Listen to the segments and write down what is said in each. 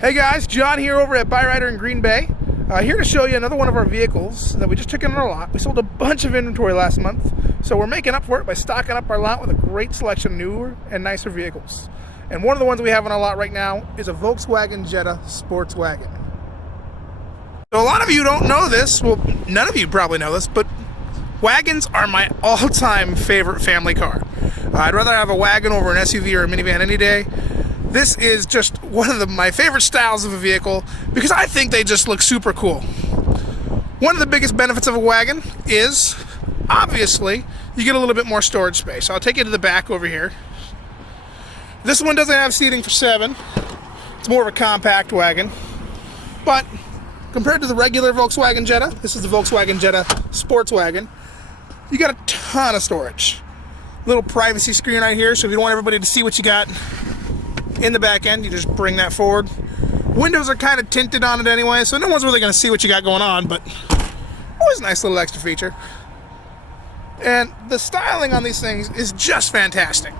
Hey guys, John here over at Byrider Green Bay. Here to show you another one of our vehicles that we just took in our lot. We sold a bunch of inventory last month, so we're making up for it by stocking up our lot with a great selection of newer and nicer vehicles. And one of the ones we have on our lot right now is a Volkswagen Jetta sports wagon. So a lot of you don't know this, well, none of you probably know this, but wagons are my all-time favorite family car. I'd rather have a wagon over an SUV or a minivan any day. This is just one of my favorite styles of a vehicle because I think they just look super cool. One of the biggest benefits of a wagon is, obviously, you get a little bit more storage space. I'll take you to the back over here. This one doesn't have seating for 7. It's more of a compact wagon. But compared to the regular Volkswagen Jetta, this is the Volkswagen Jetta sports wagon, you got a ton of storage. Little privacy screen right here, so if you don't want everybody to see what you got in the back end, you just bring that forward. Windows are kind of tinted on it anyway, so no one's really going to see what you got going on, but always a nice little extra feature. And the styling on these things is just fantastic.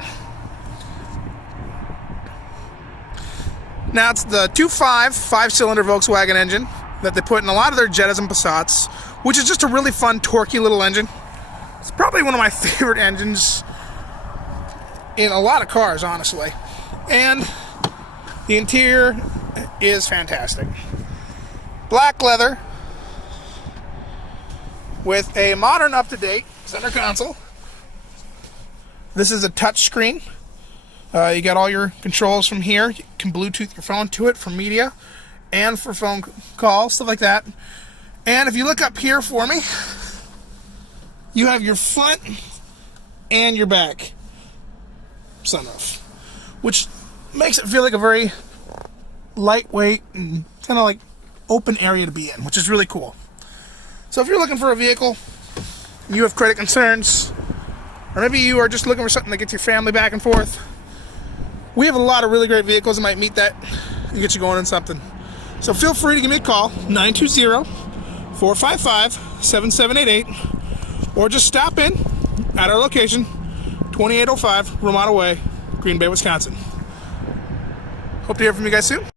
Now it's the 2.5 5-cylinder Volkswagen engine that they put in a lot of their Jettas and Passats, which is just a really fun, torquey little engine. It's probably one of my favorite engines in a lot of cars, honestly. And the interior is fantastic. Black leather with a modern, up-to-date center console. This is a touch screen. You got all your controls from here. You can Bluetooth your phone to it for media and for phone calls, stuff like that. And if you look up here for me, you have your front and your back sunroof, which makes it feel like a very lightweight and kind of like open area to be in, which is really cool. So if you're looking for a vehicle, you have credit concerns, or maybe you are just looking for something that gets your family back and forth, we have a lot of really great vehicles that might meet that and get you going on something. So feel free to give me a call, 920-455-7788, or just stop in at our location, 2805 Ramada Way, Green Bay, Wisconsin. Hope to hear from you guys soon.